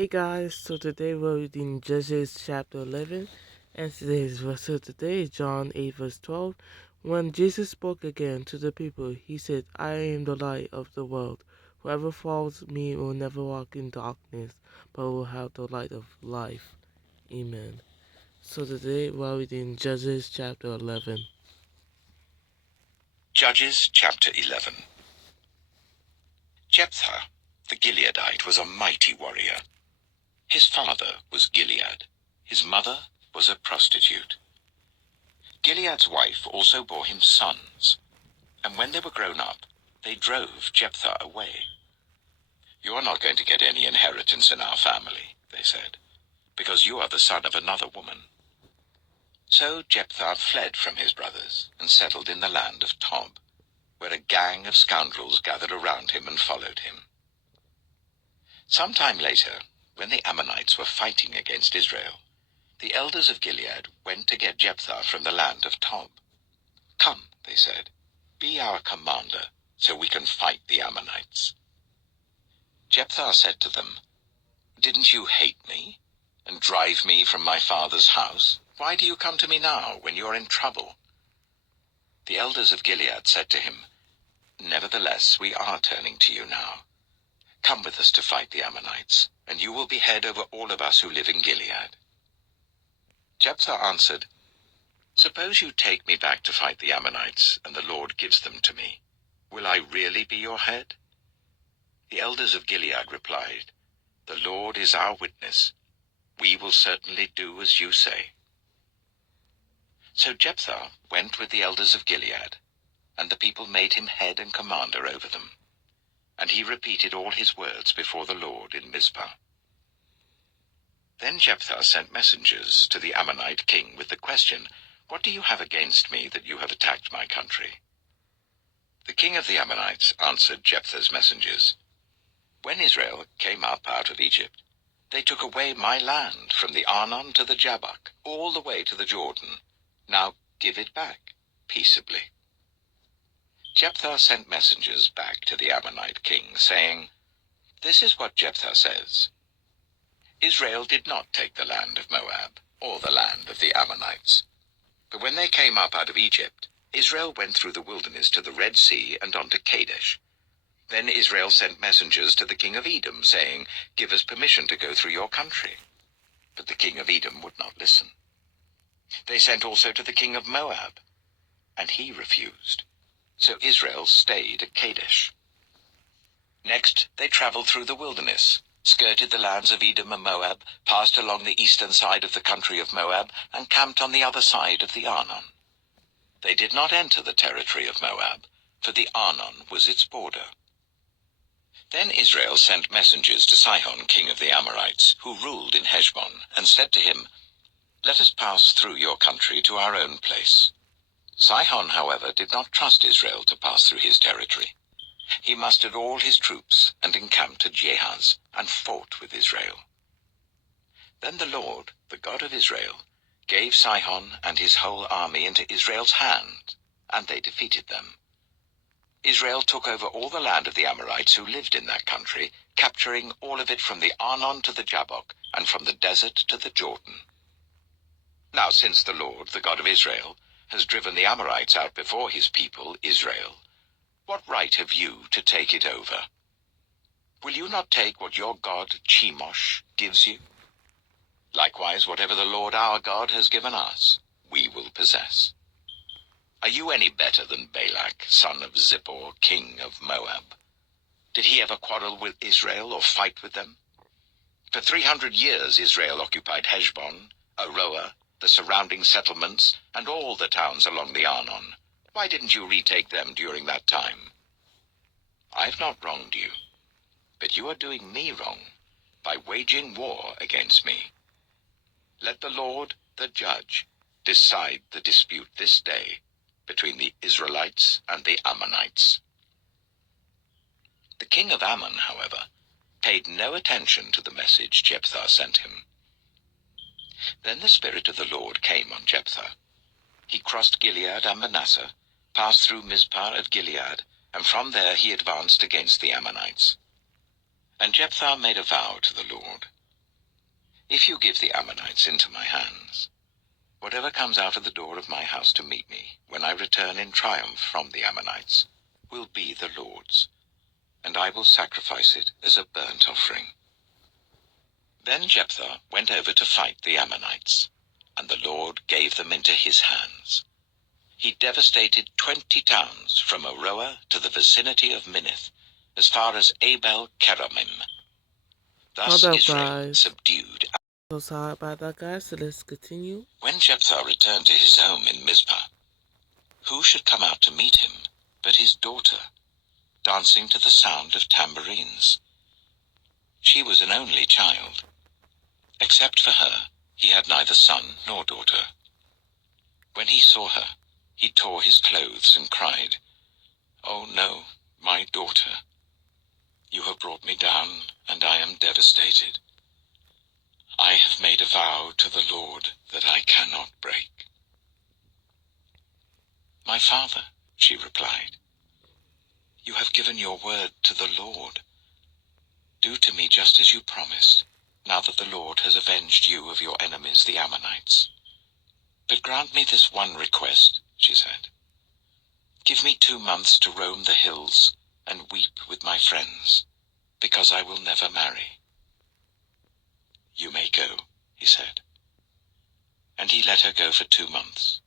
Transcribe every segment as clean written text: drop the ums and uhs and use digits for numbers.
Hey guys, so today we're reading Judges chapter 11, and today's verse of today is John 8 verse 12. When Jesus spoke again to the people, he said, I am the light of the world. Whoever follows me will never walk in darkness, but will have the light of life. Amen. So today we're reading Judges chapter 11. Judges chapter 11. Jephthah, the Gileadite, was a mighty warrior. His father was Gilead. His mother was a prostitute. Gilead's wife also bore him sons, and when they were grown up, they drove Jephthah away. You are not going to get any inheritance in our family, they said, because you are the son of another woman. So Jephthah fled from his brothers and settled in the land of Tob, where a gang of scoundrels gathered around him and followed him. Some time later, when the Ammonites were fighting against Israel, the elders of Gilead went to get Jephthah from the land of Tob. Come, they said, be our commander, so we can fight the Ammonites. Jephthah said to them, Didn't you hate me and drive me from my father's house? Why do you come to me now when you are in trouble? The elders of Gilead said to him, Nevertheless, we are turning to you now. Come with us to fight the Ammonites, and you will be head over all of us who live in Gilead. Jephthah answered, Suppose you take me back to fight the Ammonites, and the Lord gives them to me. Will I really be your head? The elders of Gilead replied, The Lord is our witness. We will certainly do as you say. So Jephthah went with the elders of Gilead, and the people made him head and commander over them. And he repeated all his words before the Lord in Mizpah. Then Jephthah sent messengers to the Ammonite king with the question, What do you have against me that you have attacked my country? The king of the Ammonites answered Jephthah's messengers, When Israel came up out of Egypt, they took away my land from the Arnon to the Jabbok, all the way to the Jordan. Now give it back, peaceably. Jephthah sent messengers back to the Ammonite king, saying, This is what Jephthah says. Israel did not take the land of Moab, or the land of the Ammonites. But when they came up out of Egypt, Israel went through the wilderness to the Red Sea and on to Kadesh. Then Israel sent messengers to the king of Edom, saying, Give us permission to go through your country. But the king of Edom would not listen. They sent also to the king of Moab, and he refused. So Israel stayed at Kadesh. Next they traveled through the wilderness, skirted the lands of Edom and Moab, passed along the eastern side of the country of Moab, and camped on the other side of the Arnon. They did not enter the territory of Moab, for the Arnon was its border. Then Israel sent messengers to Sihon, king of the Amorites, who ruled in Heshbon, and said to him, Let us pass through your country to our own place. Sihon, however, did not trust Israel to pass through his territory. He mustered all his troops and encamped at Jahaz, and fought with Israel. Then the Lord, the God of Israel, gave Sihon and his whole army into Israel's hand, and they defeated them. Israel took over all the land of the Amorites who lived in that country, capturing all of it from the Arnon to the Jabbok, and from the desert to the Jordan. Now since the Lord, the God of Israel, has driven the Amorites out before his people, Israel, what right have you to take it over? Will you not take what your god Chemosh gives you? Likewise, whatever the Lord our God has given us, we will possess. Are you any better than Balak, son of Zippor, king of Moab? Did he ever quarrel with Israel or fight with them? For 300 years Israel occupied Heshbon, Aroer, the surrounding settlements, and all the towns along the Arnon. Why didn't you retake them during that time? I've not wronged you, but you are doing me wrong by waging war against me. Let the Lord, the judge, decide the dispute this day between the Israelites and the Ammonites. The king of Ammon, however, paid no attention to the message Jephthah sent him. Then the Spirit of the Lord came on Jephthah. He crossed Gilead and Manasseh, passed through Mizpah at Gilead, and from there he advanced against the Ammonites. And Jephthah made a vow to the Lord, if you give the Ammonites into my hands, whatever comes out of the door of my house to meet me, when I return in triumph from the Ammonites, will be the Lord's, and I will sacrifice it as a burnt offering." Then Jephthah went over to fight the Ammonites, and the Lord gave them into his hands. He devastated 20 towns from Aroer to the vicinity of Minnith, as far as Abel-Keramim. Thus Israel subdued. So sorry about that, guys, so let's continue. When Jephthah returned to his home in Mizpah, who should come out to meet him but his daughter, dancing to the sound of tambourines? She was an only child. Except for her, he had neither son nor daughter. When he saw her, he tore his clothes and cried, "Oh no, my daughter! You have brought me down, and I am devastated. I have made a vow to the Lord that I cannot break." "My father," she replied, "you have given your word to the Lord. Do to me just as you promised, now that the Lord has avenged you of your enemies, the Ammonites. But grant me this one request," she said. "Give me 2 months to roam the hills and weep with my friends, because I will never marry." "You may go," he said. And he let her go for 2 months.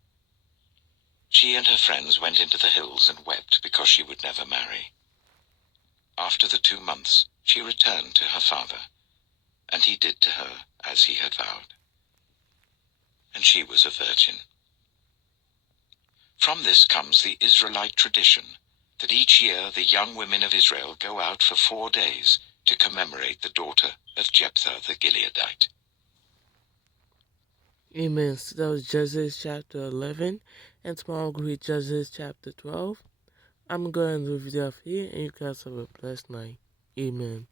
She and her friends went into the hills and wept because she would never marry. After the 2 months, she returned to her father, and he did to her as he had vowed. And she was a virgin. From this comes the Israelite tradition that each year the young women of Israel go out for 4 days to commemorate the daughter of Jephthah the Gileadite. Amen. So that was Judges chapter 11, and tomorrow we'll read Judges chapter 12. I'm going to leave it off here, and you guys have a blessed night. Amen.